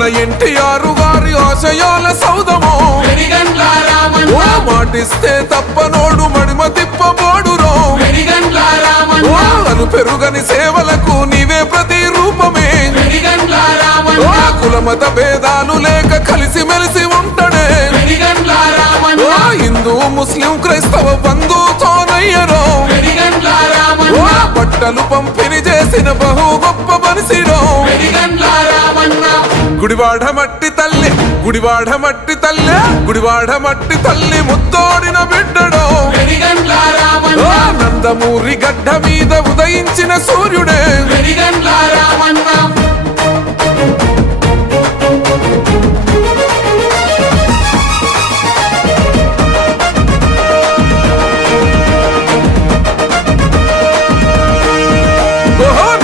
అన్న ఎన్టీఆర్ గారి ఆశయాల సౌదమో మాటిస్తే తప్పనోడు మడిమ తిప్పబోడురో వెడిగండ్ల ఓ రామన్న. అను పెరుగని సేవలకు నీవే ప్రతి రూపమే. రామన్న. కులమత భేదాలు లేక కలిసి మెలిసి ఉంటడే హిందూ ముస్లిం క్రైస్తవ బంధుతోనయ్యరో బట్టలు పంపిణీ చేసిన బహు గొప్ప రామన్న. గుడివాడ మట్టి తల్లి గుడివాడ మట్టి తల్లి గుడివాడ మట్టి తల్లి ముత్తోడిన బిడ్డడో. నందమూరి గడ్డ మీద ఉదయించిన సూర్యుడే.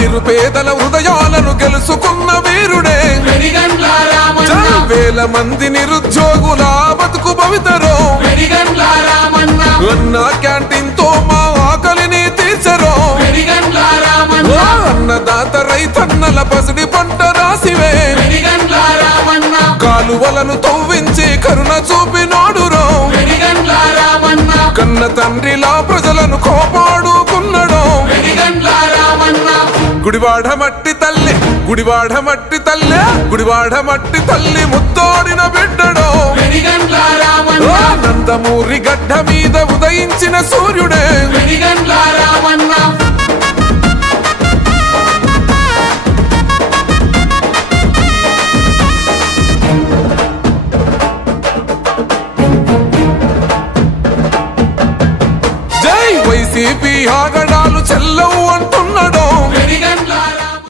నిరుపేదల హృదయాలను గెలుచుకున్న వీరుడే. మంది నిరుద్యోగుల బతుకు భవితరో అన్న క్యాంటీన్తో మా ఆకలిని తీర్చరో. అన్నదాత రైతన్నల పసిడి పంట రాసివే. కాలువలను తవ్వించి కరుణ చూపినోడురో కన్న తండ్రిలా ప్రజలను కోపాడుకున్నడో. గుడివాడ మట్టి గుడివాడ మట్టి తల్లి గుడివాడ మట్టి తల్లి ముత్తోడిన బిడ్డడో. నందమూరి గడ్డ మీద ఉదయించిన సూర్యుడే. జై వైసీపీ ఆగ